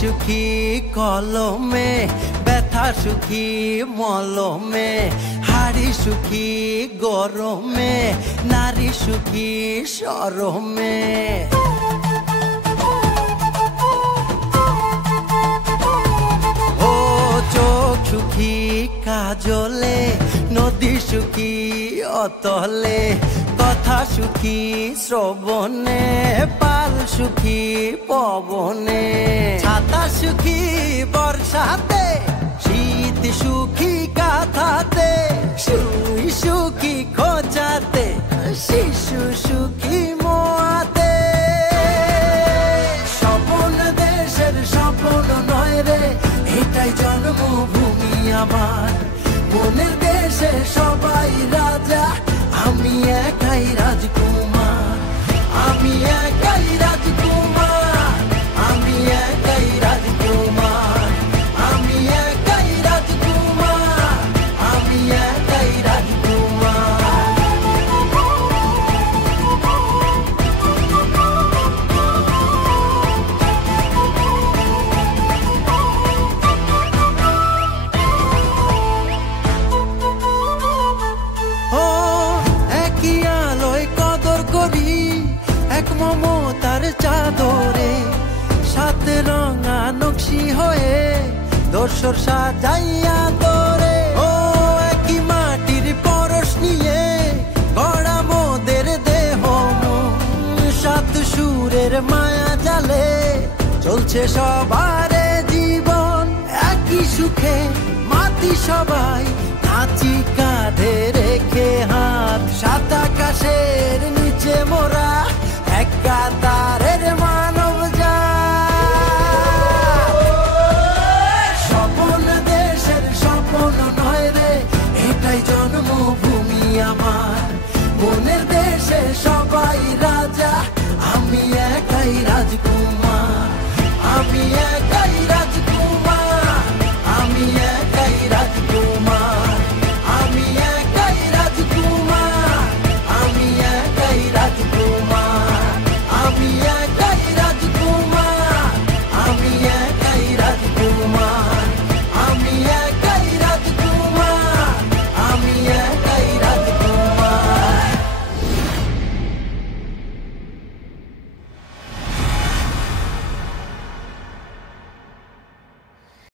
সুখী কলমে, ব্যথা সুখী মলমে, হাড়ি সুখী গরমে, নারী সুখী শরমে। ও চোখ সুখী কাজলে, নদী সুখী অতলে, কথা সুখী শ্রবণে, পাল সুখী পবনে, ছাতা সুখী বর্ষাতে, শীত সুখী কাঁথাতে, সুই সুখী খোঁচাতে, শিশু সুখী মোয়াতে। স্বপন দেশের স্বপন নয় রে, এটাই জন্মভূমি আমার। মনের দেশে সবাই রাজা, আমি একাই রাজকুমার, আমি একাই রাজকুমার, আমি একাই রাজকুমার, আমি একাই রাজকুমার, আমি একাই রাজকুমার। মমতার চাদরে সাত রঙা নকশি হয়ে দোসর সাজাইয়া তোরে। ও একই মাটির পরশ নিয়ে গড়া মোদের দেহ, সাত সুরের মায়া জালে চলছে সবারে জীবন। একই সুখে মাতি সবাই, নাচি কাঁধে রেখে হাত, সাত আকাশের নিচে মোরা এক কাতারের মানব জাত। স্বপন দেশের স্বপন নয় রে, এটাই জন্মভূমি আমার। মনের দেশে